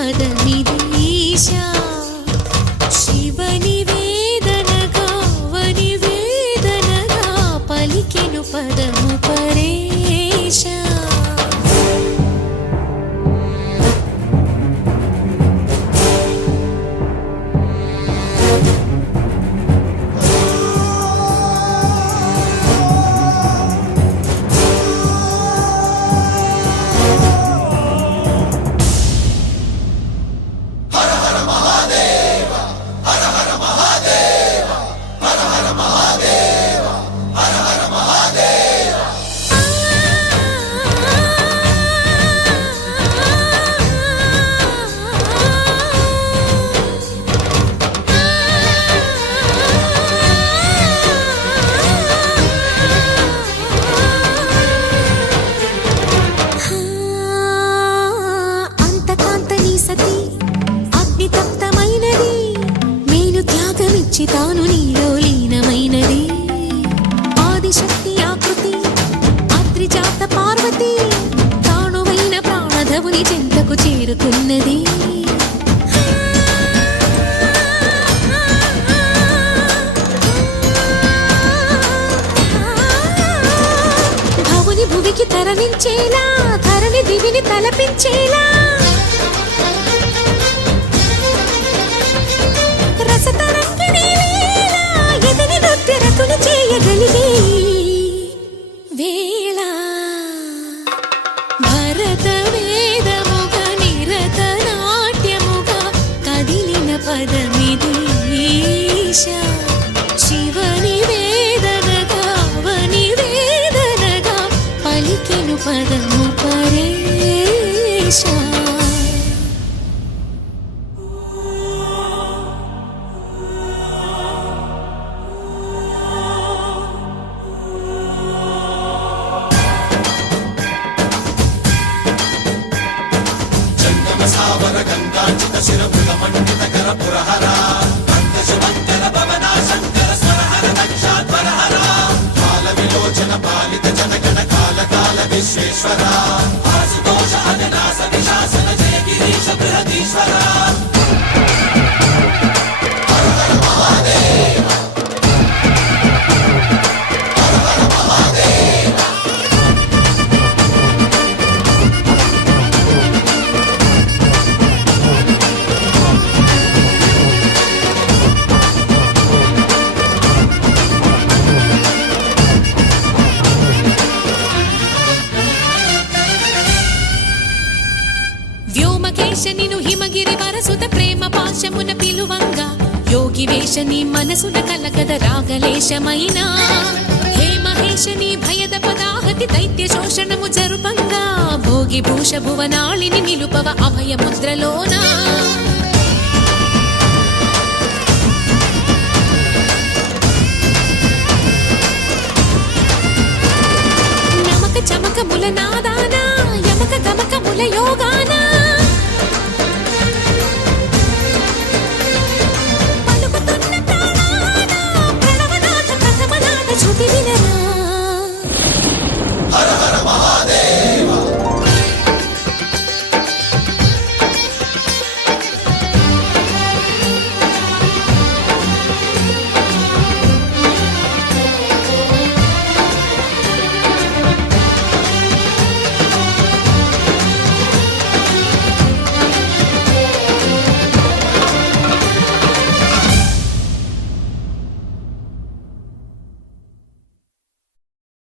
పదమిదీశా శివని వేదనగా వని వేదనగా పలికెను పదము పరేశా తాను నీలో లీనమైనది ఆదిశక్తి ఆకృతి అత్రిజాత పార్వతి తానువైన ప్రాణధవుని చెంతకు చేరుకున్నది భవుని భువికి తరలించేలా ధరణి దివిని తలపించేలా చేయగలిగే వేళ భరత వేదముగా నిరత నాట్యముగా కదిలిన పదమిదీశా శివని వేదనగా వని వేదనగా పలికెను పదము పరేశా విశ్వేశ్వర ఆశుతోష అజనాస నిశాసన జయ గిరీశ బృహదీశ్వర హర హర మహాదేవ హర హర మహాదేవ నిను హిమగిరి వరసుత ప్రేమ పాశమున పిలువంగా యోగి వేషని మనసున కలకద రాగలేశమైనా హే మహేశని భయద పదాహతి దైత్య శోషణము జరుపంగా భోగి భూష భువనాళిని నిలుపవ అభయ ముద్రలోనా నమక చమక ముల నాదానా యమక గమక ముల యోగా